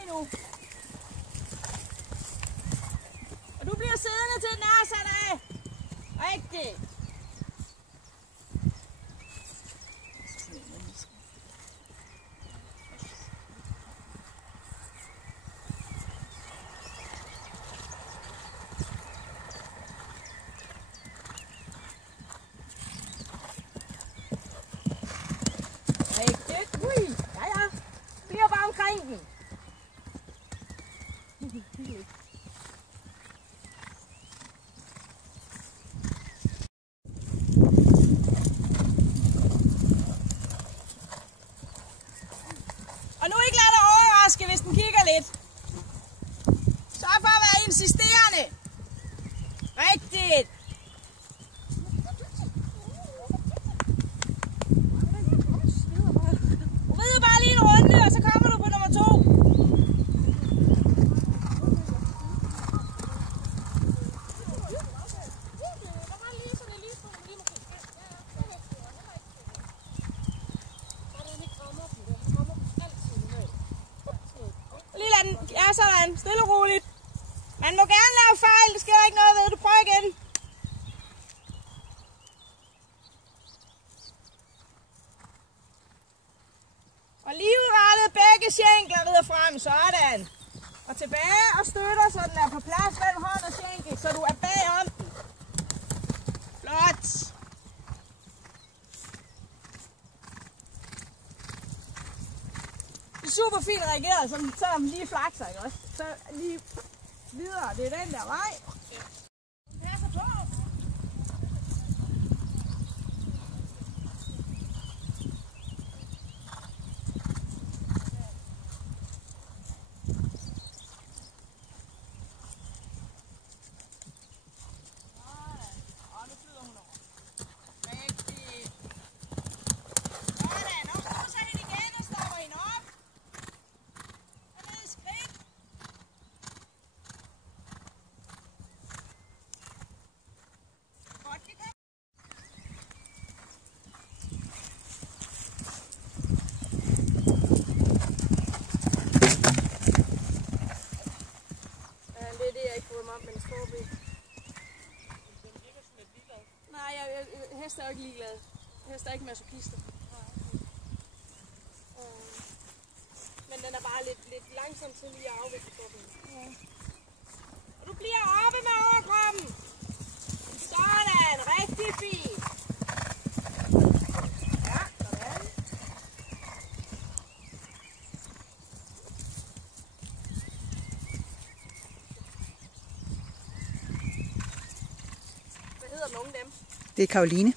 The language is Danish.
rolig nu. Og du bliver siddende til den er sat af. Rigtigt. Rigtigt. Ui. Ja, ja. Bliver bare omkring den. Og nu ikke lad dig overraske, hvis den kigger lidt. Sørg for at være insisterende. Rigtigt. Du rider bare lige en runde, og så kommer du på nummer 2. Ja, sådan. Stille og roligt. Man må gerne lave fejl. Det sker ikke noget ved. Du prøver igen. Og livrettet begge skænkler rider frem. Sådan. Og tilbage og støtter, så den er på plads mellem hånd og skænkel, så du er bagom den. Flot. Super fint reageret, selvom lige flakser, ikke også? Så lige videre, det er den der vej. Passer på. Nej, heste er jo ikke ligeglade. Heste er ikke masochister. Men den er bare lidt langsom til lige at afvikle på den. Ja. Og du bliver oppe med overkroppen. Sådan, rigtig fint. Ja, sådan. Hvad hedder nogen af dem? Det er Karoline.